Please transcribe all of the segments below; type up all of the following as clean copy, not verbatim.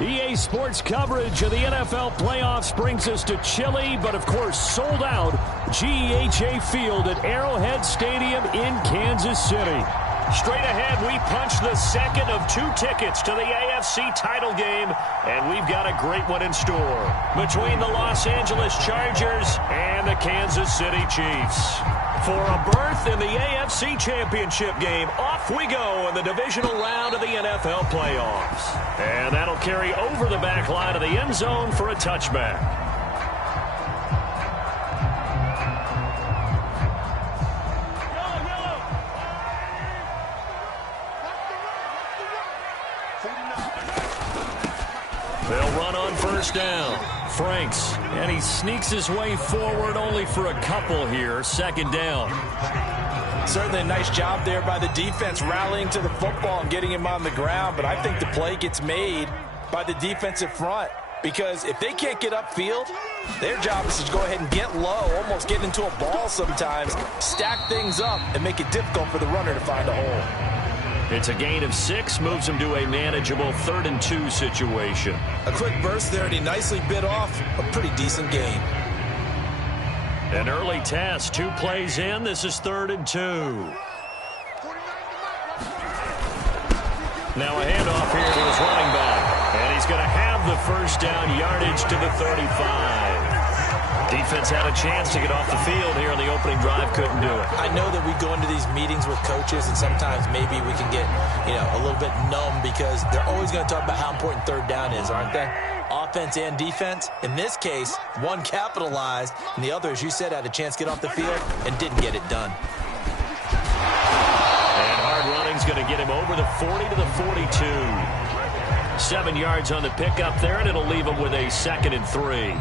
EA Sports coverage of the NFL playoffs brings us to chilly, but of course sold out, GEHA Field at Arrowhead Stadium in Kansas City. Straight ahead, we punch the second of 2 tickets to the AFC title game, and we've got a great one in store between the Los Angeles Chargers and the Kansas City Chiefs. For a berth in the AFC Championship game, off we go in the divisional round of the NFL playoffs. And that'll carry over the back line of the end zone for a touchback. They'll run on first down. Franks, and he sneaks his way forward only for a couple here. Second down. Certainly a nice job there by the defense rallying to the football and getting him on the ground, but I think the play gets made by the defensive front because if they can't get upfield, their job is to go ahead and get low, almost get into a ball sometimes, stack things up, and make it difficult for the runner to find a hole. It's a gain of 6, moves him to a manageable 3rd and 2 situation. A quick burst there, and he nicely bit off a pretty decent gain. An early test, 2 plays in. This is 3rd and 2. Now a handoff here to his running back. And he's going to have the first down yardage to the 35. Defense had a chance to get off the field here on the opening drive, couldn't do it. I know that we go into these meetings with coaches, and sometimes maybe we can get, a little bit numb because they're always going to talk about how important 3rd down is, aren't they? Offense and defense. In this case, one capitalized, and the other, as you said, had a chance to get off the field and didn't get it done. And hard running's going to get him over the 40 to the 42. 7 yards on the pickup there, and it'll leave him with a 2nd and 3.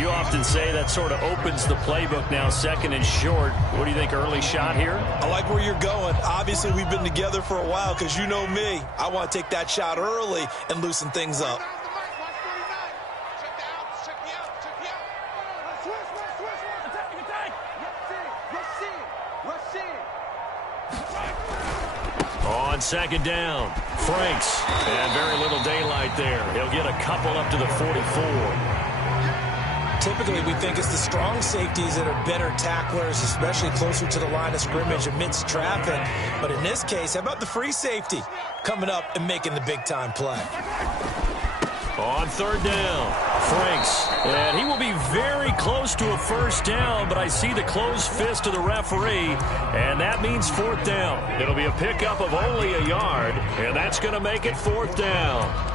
You often say that sort of opens the playbook now, 2nd and short. What do you think, early shot here? I like where you're going. Obviously, we've been together for a while because you know me. I want to take that shot early and loosen things up. On 2nd down, Franks. And very little daylight there. He'll get a couple up to the 44. Typically, we think it's the strong safeties that are better tacklers, especially closer to the line of scrimmage amidst traffic. But in this case, how about the free safety coming up and making the big-time play? On 3rd down, Franks. And he will be very close to a first down, but I see the closed fist of the referee, and that means 4th down. It'll be a pickup of only a yard, and that's going to make it 4th down.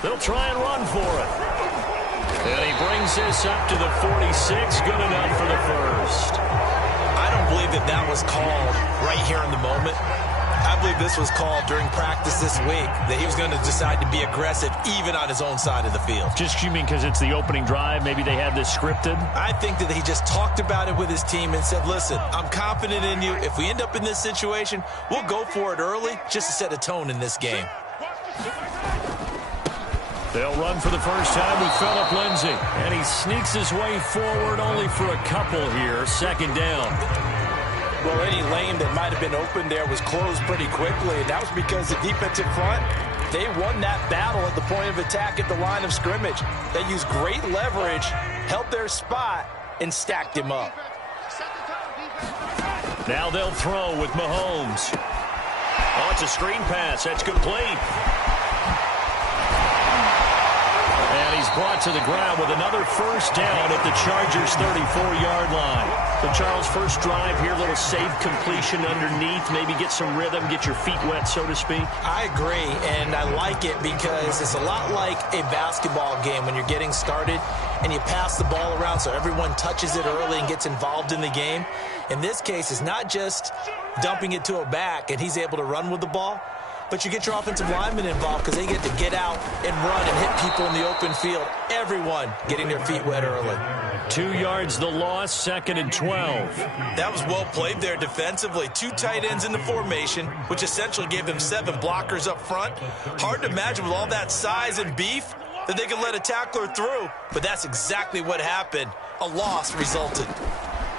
They'll try and run for it. And he brings this up to the 46. Good enough for the first. I don't believe that was called right here in the moment. I believe this was called during practice this week, that he was going to decide to be aggressive even on his own side of the field. Just, you mean because it's the opening drive? Maybe they had this scripted? I think that he just talked about it with his team and said, listen, I'm confident in you. If we end up in this situation, we'll go for it early just to set a tone in this game. They'll run for the first time with Phillip Lindsay. And he sneaks his way forward only for a couple here. 2nd down. Well, any lane that might have been open there was closed pretty quickly, and that was because the defensive front, they won that battle at the point of attack at the line of scrimmage. They used great leverage, held their spot, and stacked him up. Now they'll throw with Mahomes. Oh, it's a screen pass. That's complete. And he's brought to the ground with another first down at the Chargers' 34-yard line. So, Charles, first drive here, little safe completion underneath, maybe get some rhythm, get your feet wet, so to speak. I agree, and I like it because it's a lot like a basketball game when you're getting started and you pass the ball around so everyone touches it early and gets involved in the game. In this case, it's not just dumping it to a back and he's able to run with the ball. but you get your offensive linemen involved because they get to get out and run and hit people in the open field. Everyone getting their feet wet early. 2 yards the loss, 2nd and 12. That was well played there defensively. 2 tight ends in the formation, which essentially gave them 7 blockers up front. Hard to imagine with all that size and beef that they could let a tackler through, but that's exactly what happened. A loss resulted.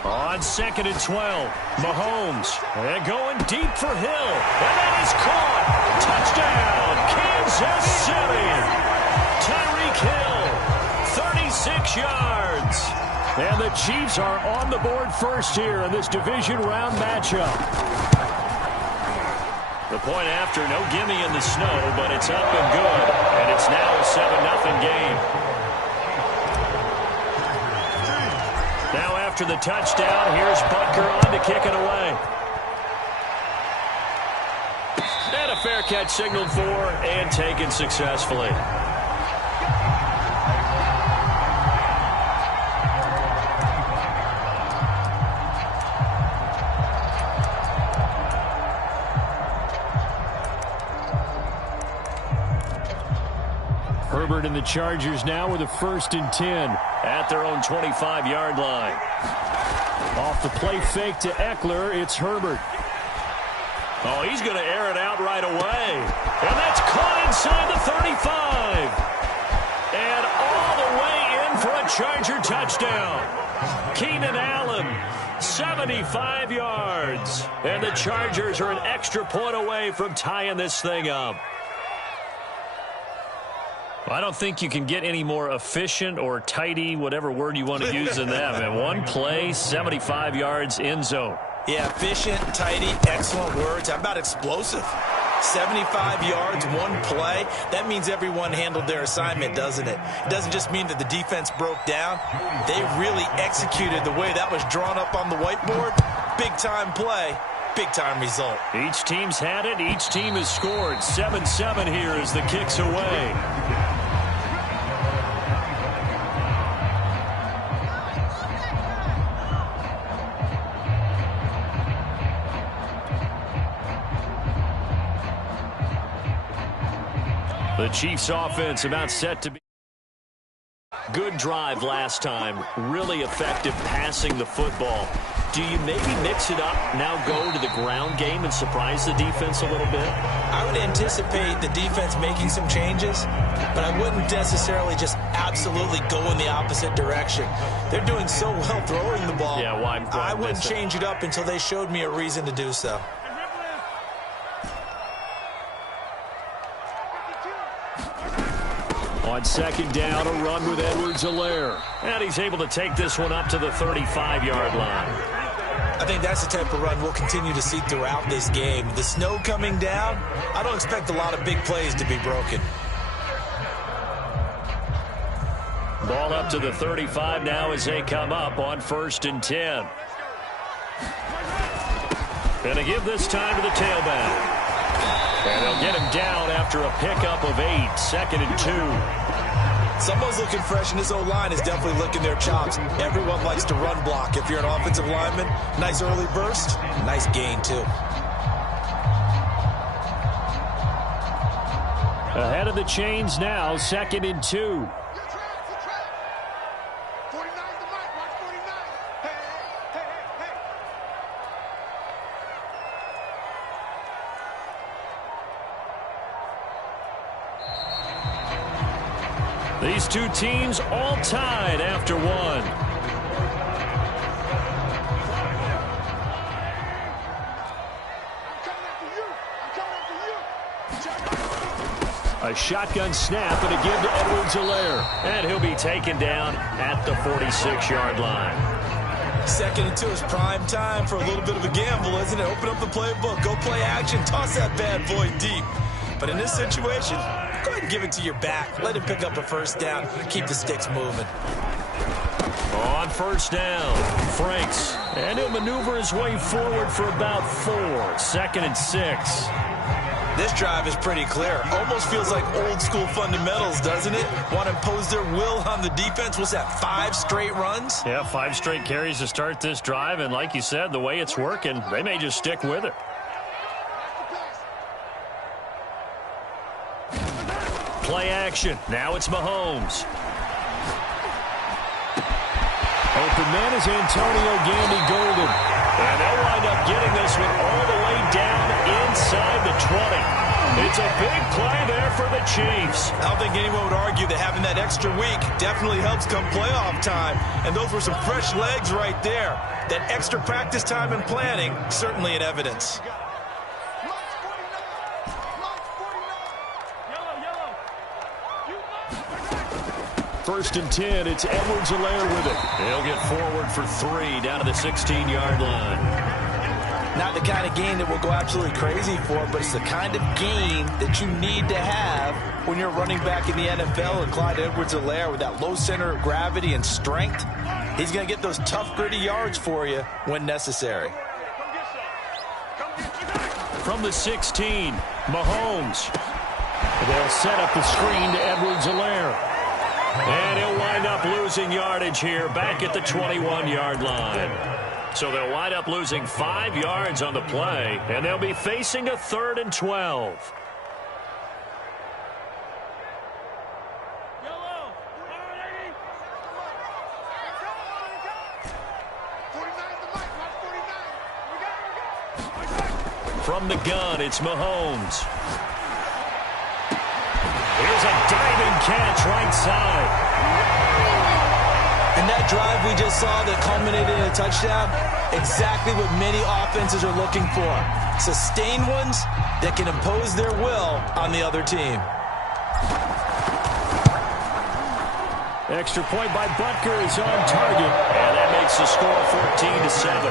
On 2nd and 12, Mahomes, and going deep for Hill, and that is caught. Touchdown, Kansas City. Tyreek Hill, 36 yards. And the Chiefs are on the board first here in this division round matchup. The point after, no gimme in the snow, but it's up and good, and it's now a 7-0 game. Now after the touchdown, here's Butker on to kick it away. And a fair catch signaled for and taken successfully. Herbert and the Chargers now with a 1st and 10 at their own 25-yard line. Off the play fake to Eckler, it's Herbert. Oh, he's going to air it out right away. And that's caught inside the 35. And all the way in for a Charger touchdown. Keenan Allen, 75 yards. And the Chargers are an extra point away from tying this thing up. I don't think you can get any more efficient or tidy, whatever word you want to use in that. Man, one play, 75 yards, end zone. Yeah, efficient, tidy, excellent words. How about explosive? 75 yards, one play. That means everyone handled their assignment, doesn't it? It doesn't just mean that the defense broke down. They really executed the way that was drawn up on the whiteboard. Big-time play. Big-time result. Each team's had it. Each team has scored. 7-7 here as the kick's away. The Chiefs offense about set to be. Good drive last time. Really effective passing the football. Do you maybe mix it up, now go to the ground game and surprise the defense a little bit? I would anticipate the defense making some changes, but I wouldn't necessarily just absolutely go in the opposite direction. They're doing so well throwing the ball. Yeah, why I wouldn't change it up until they showed me a reason to do so. On 2nd down, a run with Edwards-Helaire. And he's able to take this one up to the 35-yard line. I think that's the type of run we'll continue to see throughout this game. The snow coming down, I don't expect a lot of big plays to be broken. Ball up to the 35 now as they come up on 1st and 10. Gonna give this time to the tailback. And they'll get him down after a pickup of 8, 2nd and 2. Someone's looking fresh, and this O-line is definitely licking their chops. Everyone likes to run block. If you're an offensive lineman, nice early burst, nice gain, too. Ahead of the chains now, 2nd and 2. These two teams all tied after one. A shotgun snap and a give to Edwards-Helaire. And he'll be taken down at the 46-yard line. 2nd and 2 is prime time for a little bit of a gamble, isn't it? Open up the playbook, go play action, toss that bad boy deep. But in this situation, go ahead and give it to your back. Let him pick up a 1st down. Keep the sticks moving. On 1st down, Franks. And he'll maneuver his way forward for about 4. 2nd and 6. This drive is pretty clear. Almost feels like old school fundamentals, doesn't it? Want to impose their will on the defense. What's that, 5 straight runs? Yeah, 5 straight carries to start this drive. And like you said, the way it's working, they may just stick with it. play action. Now it's Mahomes. Open man is Antonio Gandy Golden. And they'll wind up getting this one all the way down inside the 20. It's a big play there for the Chiefs. I don't think anyone would argue that having that extra week definitely helps come playoff time. And those were some fresh legs right there. That extra practice time and planning, certainly in evidence. First and 10, it's Edwards-Helaire with it. He'll get forward for 3 down to the 16-yard line. Not the kind of gain that we'll go absolutely crazy for, but it's the kind of gain that you need to have when you're running back in the NFL. And Clyde Edwards-Helaire, with that low center of gravity and strength, he's going to get those tough, gritty yards for you when necessary. From the 16, Mahomes. They'll set up the screen to Edwards-Helaire. And he'll wind up losing yardage here back at the 21-yard line. So they'll wind up losing 5 yards on the play, and they'll be facing a 3rd and 12. From the gun, it's Mahomes. Here's a diving catch right side. And that drive we just saw that culminated in a touchdown, exactly what many offenses are looking for. Sustained ones that can impose their will on the other team. Extra point by Butker is on target. And that makes the score 14-7.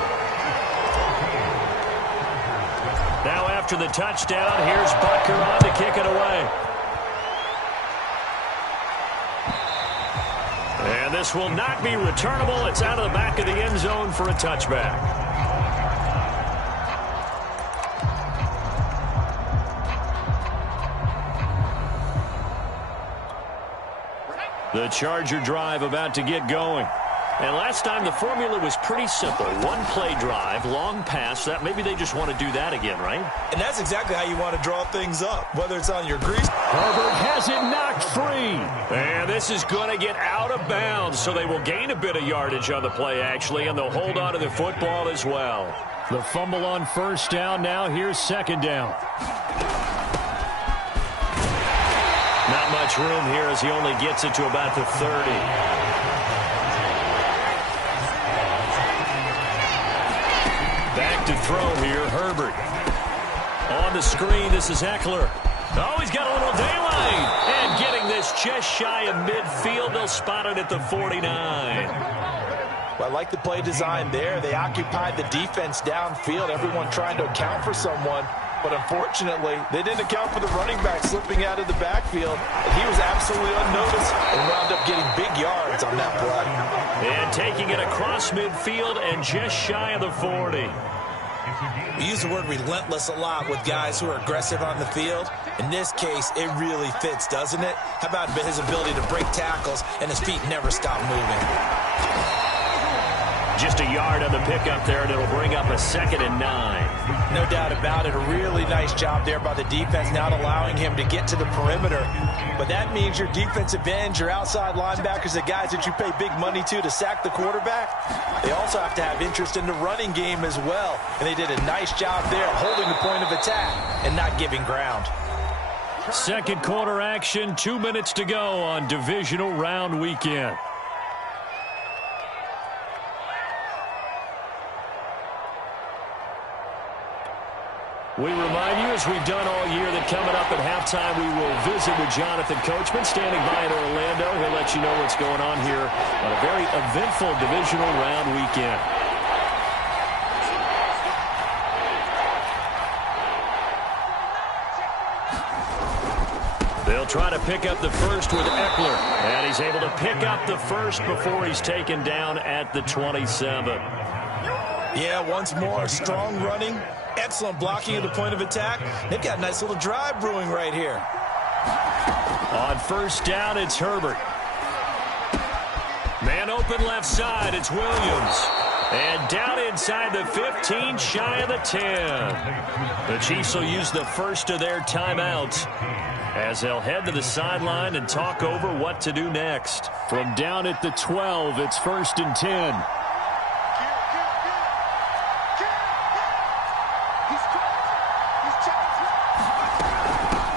Now after the touchdown, here's Butker on to kick it away. And this will not be returnable. It's out of the back of the end zone for a touchback. The Charger drive about to get going. And last time the formula was pretty simple. One play drive, long pass. That maybe they just want to do that again, right? And that's exactly how you want to draw things up, whether it's on your grease. Herbert has it knocked free. And this is going to get out of bounds, so they will gain a bit of yardage on the play, actually, and they'll hold on to the football as well. The fumble on first down. Now here's 2nd down. Not much room here as he only gets it to about the 30. Back to throw here, Herbert. On the screen, this is Eckler. Oh, he's got a little daylight. And getting this just shy of midfield. They'll spot it at the 49. Well, I like the play design there. They occupied the defense downfield, everyone trying to account for someone. But unfortunately, they didn't account for the running back slipping out of the backfield. He was absolutely unnoticed and wound up getting big yards on that play. And taking it across midfield and just shy of the 40. We use the word relentless a lot with guys who are aggressive on the field. In this case, it really fits, doesn't it? How about his ability to break tackles and his feet never stop moving? Just a yard on the pickup there, and it'll bring up a 2nd and 9. No doubt about it. A really nice job there by the defense, not allowing him to get to the perimeter. But that means your defensive ends, your outside linebackers, the guys that you pay big money to sack the quarterback, they also have to have interest in the running game as well. And they did a nice job there holding the point of attack and not giving ground. Second quarter action, 2 minutes to go on divisional round weekend. We remind you, as we've done all year, that coming up at halftime, we will visit with Jonathan Coachman, standing by in Orlando. He'll let you know what's going on here on a very eventful divisional round weekend. They'll try to pick up the first with Eckler, and he's able to pick up the first before he's taken down at the 27. Yeah, once more, strong running. Excellent blocking at the point of attack. They've got a nice little drive brewing right here. On first down, it's Herbert. Man open left side, it's Williams. And down inside the 15, shy of the 10. The Chiefs will use the first of their timeouts as they'll head to the sideline and talk over what to do next. From down at the 12, it's 1st and 10.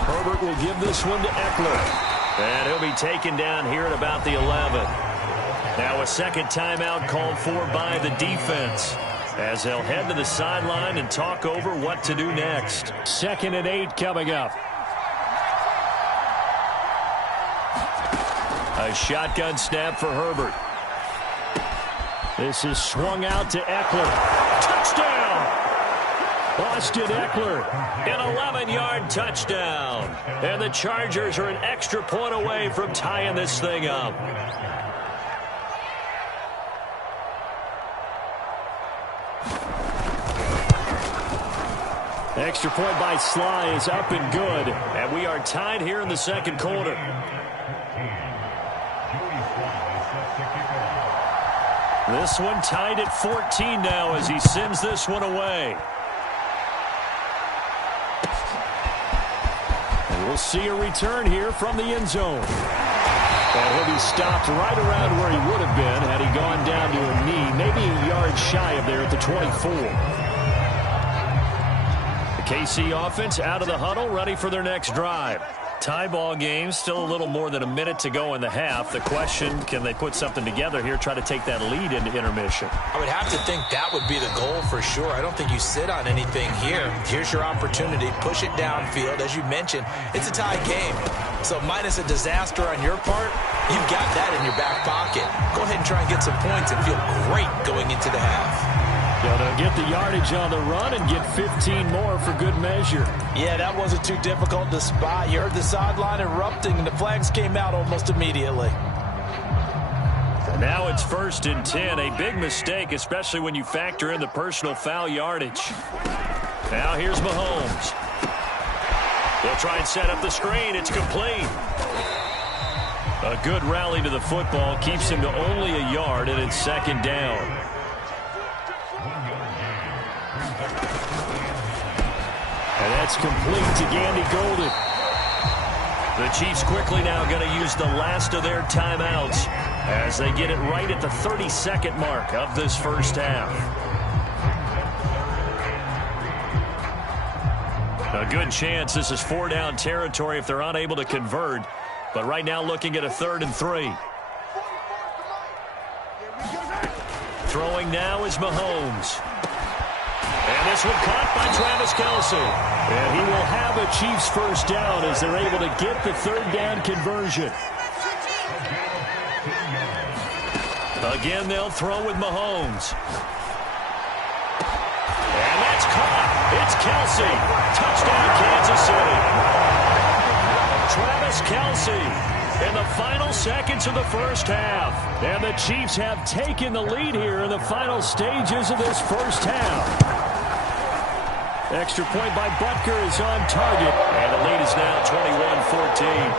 Herbert will give this one to Eckler. And he'll be taken down here at about the 11. Now a second timeout called for by the defense as they'll head to the sideline and talk over what to do next. 2nd and 8 coming up. A shotgun snap for Herbert. This is swung out to Eckler. Touchdown! Austin Eckler. An 11-yard touchdown. And the Chargers are an extra point away from tying this thing up. Extra point by Sly is up and good. And we are tied here in the second quarter. This one tied at 14 now as he sends this one away. And we'll see a return here from the end zone. And he'll be stopped right around where he would have been had he gone down to a knee, maybe a yard shy of there at the 24. The KC offense out of the huddle, ready for their next drive. Tie ball game, still a little more than a minute to go in the half. The question, can they put something together here, try to take that lead into intermission? I would have to think that would be the goal for sure. I don't think you sit on anything here. Here's your opportunity. Push it downfield. As you mentioned, it's a tie game. So minus a disaster on your part, you've got that in your back pocket. Go ahead and try and get some points and feel great going into the half. Yeah, they'll get the yardage on the run and get 15 more for good measure. Yeah, that wasn't too difficult to spot. You heard the sideline erupting, and the flags came out almost immediately. Now it's 1st and 10. A big mistake, especially when you factor in the personal foul yardage. Now here's Mahomes. They'll try and set up the screen. It's complete. A good rally to the football keeps him to only a yard, and it's 2nd down. And that's complete to Gandy Golden. The Chiefs quickly now going to use the last of their timeouts as they get it right at the 32nd mark of this first half. A good chance this is 4-down territory if they're unable to convert. But right now looking at a 3rd and 3. Throwing now is Mahomes. And this one caught by Travis Kelce. And he will have a Chiefs first down as they're able to get the 3rd down conversion. Again, they'll throw with Mahomes. And that's caught. It's Kelce. Touchdown, Kansas City. Travis Kelce in the final seconds of the first half. And the Chiefs have taken the lead here in the final stages of this first half. Extra point by Butker is on target. And the lead is now 21-14.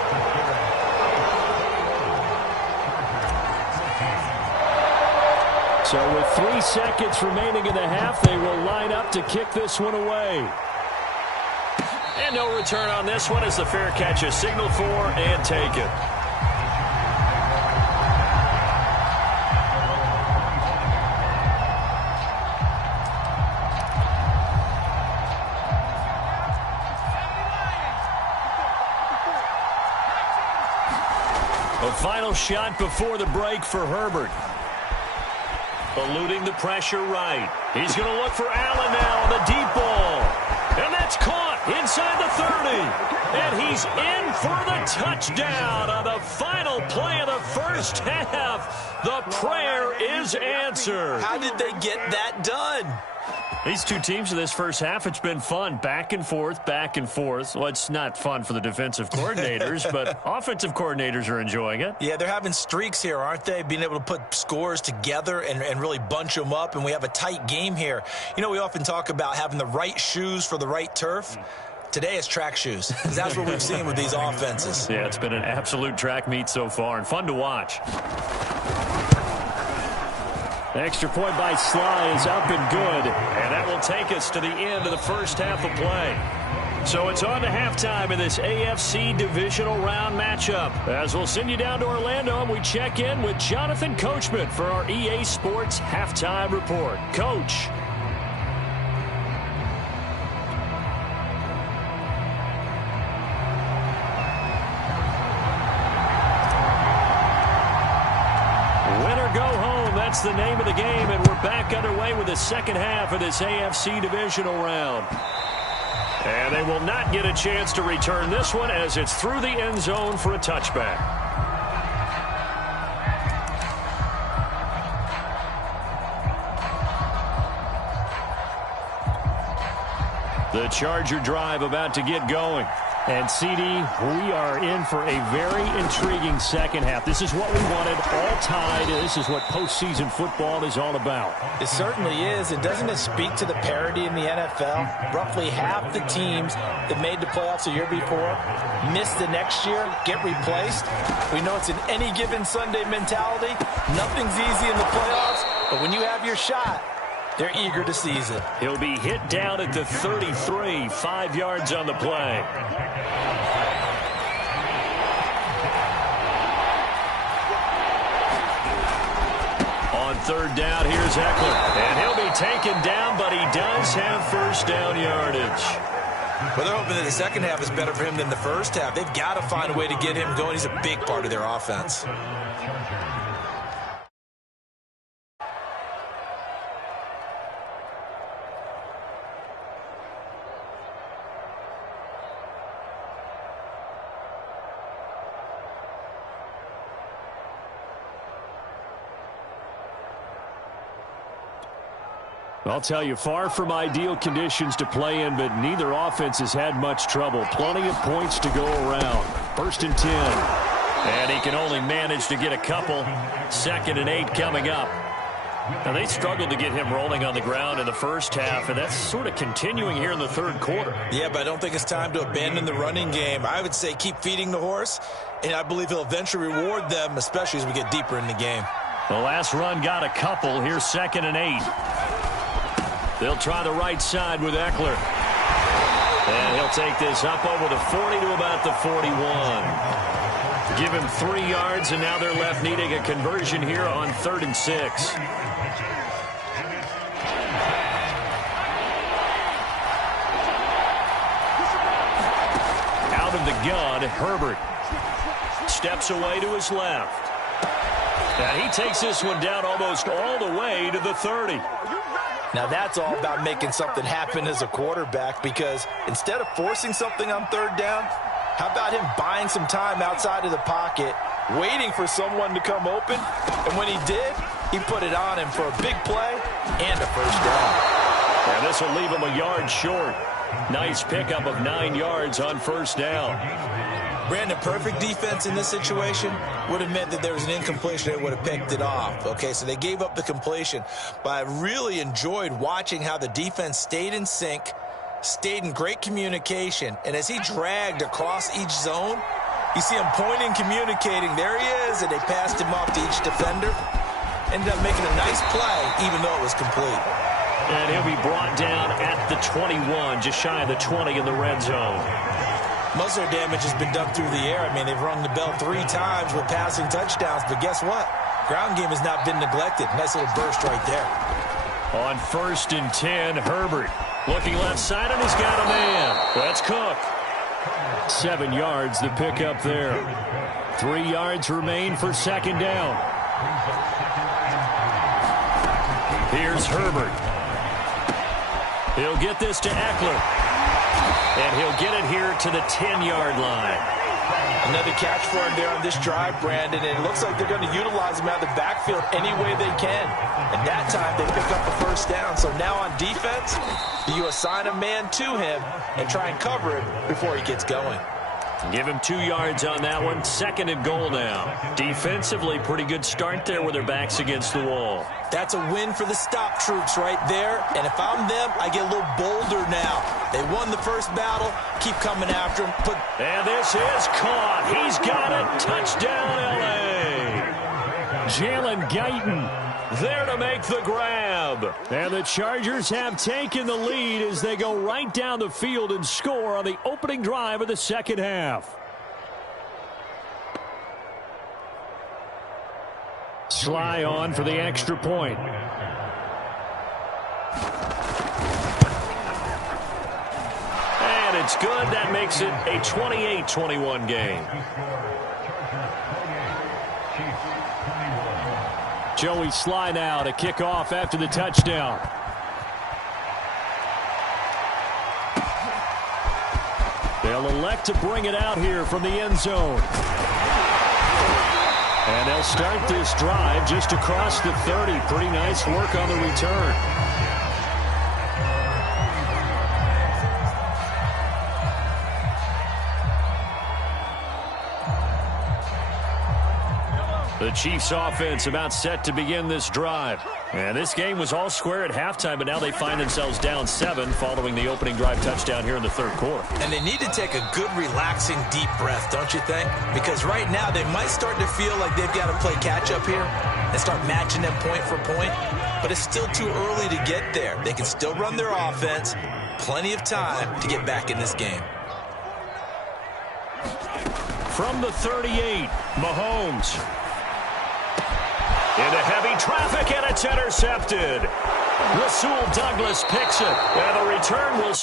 So with 3 seconds remaining in the half, they will line up to kick this one away. And no return on this one as the fair catch is signaled for and taken. A final shot before the break for Herbert. Eluding the pressure right. He's going to look for Allen now on the deep ball. And that's caught inside the 30. And he's in for the touchdown on the final play of the first half. The prayer is answered. How did they get that done? These two teams in this first half, it's been fun. Back and forth, back and forth. Well, it's not fun for the defensive coordinators, but offensive coordinators are enjoying it. Yeah, they're having streaks here, aren't they? Being able to put scores together and really bunch them up, and we have a tight game here. You know, we often talk about having the right shoes for the right turf. Today it's track shoes, because that's what we've seen with these offenses. Yeah, it's been an absolute track meet so far, and fun to watch. Extra point by Sly is up and good. And that will take us to the end of the first half of play. So it's on to halftime in this AFC divisional round matchup. As we'll send you down to Orlando, and we check in with Jonathan Coachman for our EA Sports Halftime Report. Coach. That's the name of the game, and we're back underway with the second half of this AFC divisional round. And they will not get a chance to return this one as it's through the end zone for a touchback. The Charger drive about to get going. And, CD, we are in for a very intriguing second half. This is what we wanted, all tied. This is what postseason football is all about. It certainly is. And doesn't it speak to the parity in the NFL? Roughly half the teams that made the playoffs a year before miss the next year, get replaced. We know it's an any given Sunday mentality. Nothing's easy in the playoffs, but when you have your shot, they're eager to seize it. He'll be hit down at the 33, 5 yards on the play. On third down, here's Eckler. And he'll be taken down, but he does have first down yardage. Well, they're hoping that the second half is better for him than the first half. They've got to find a way to get him going. He's a big part of their offense. I'll tell you, far from ideal conditions to play in, but neither offense has had much trouble. Plenty of points to go around. 1st and 10. And he can only manage to get a couple. 2nd and 8 coming up. Now, they struggled to get him rolling on the ground in the first half, and that's sort of continuing here in the third quarter. Yeah, but I don't think it's time to abandon the running game. I would say keep feeding the horse, and I believe he'll eventually reward them, especially as we get deeper in the game. The last run got a couple. Here's 2nd and 8. They'll try the right side with Eckler. And he'll take this up over the 40 to about the 41. Give him 3 yards, and now they're left needing a conversion here on 3rd and 6. Out of the gun, Herbert steps away to his left. And he takes this one down almost all the way to the 30. Now that's all about making something happen as a quarterback, because instead of forcing something on 3rd down, how about him buying some time outside of the pocket, waiting for someone to come open, and when he did, he put it on him for a big play and a first down. And this will leave him a yard short. Nice pickup of 9 yards on first down. Brandon, perfect defense in this situation would have meant that there was an incompletion. They would have picked it off. Okay, so they gave up the completion. But I really enjoyed watching how the defense stayed in sync, stayed in great communication. And as he dragged across each zone, you see him pointing, communicating. There he is, and they passed him off to each defender. Ended up making a nice play, even though it was complete. And he'll be brought down at the 21, just shy of the 20 in the red zone. Most of their damage has been done through the air. I mean, they've rung the bell 3 times with passing touchdowns, but guess what? Ground game has not been neglected. Nice little burst right there. On 1st and 10, Herbert looking left side, and he's got a man. That's Cook. 7 yards, the pickup there. 3 yards remain for 2nd down. Here's Herbert. He'll get this to Eckler. And he'll get it here to the 10-yard line. Another catch for him there on this drive, Brandon. And it looks like they're going to utilize him out of the backfield any way they can. And that time they pick up the first down. So now on defense, you assign a man to him and try and cover him before he gets going. Give him 2 yards on that one. 2nd and goal now. Defensively, pretty good start there with their backs against the wall. That's a win for the stop troops right there. And if I'm them, I get a little bolder now. They won the first battle. Keep coming after him. And this is caught. He's got it. Touchdown, L.A. Jalen Guyton There to make the grab. And the Chargers have taken the lead as they go right down the field and score on the opening drive of the second half. Sly on for the extra point. And it's good. That makes it a 28-21 game. Joey Sly now to kick off after the touchdown. They'll elect to bring it out here from the end zone. And they'll start this drive just across the 30. Pretty nice work on the return. The Chiefs offense about set to begin this drive. And this game was all square at halftime, but now they find themselves down 7 following the opening drive touchdown here in the third quarter. And they need to take a good, relaxing, deep breath, don't you think? Because right now they might start to feel like they've got to play catch-up here and start matching them point for point. But it's still too early to get there. They can still run their offense. Plenty of time to get back in this game. From the 38, Mahomes. Into heavy traffic, and it's intercepted. Rasul Douglas picks it, and the return will...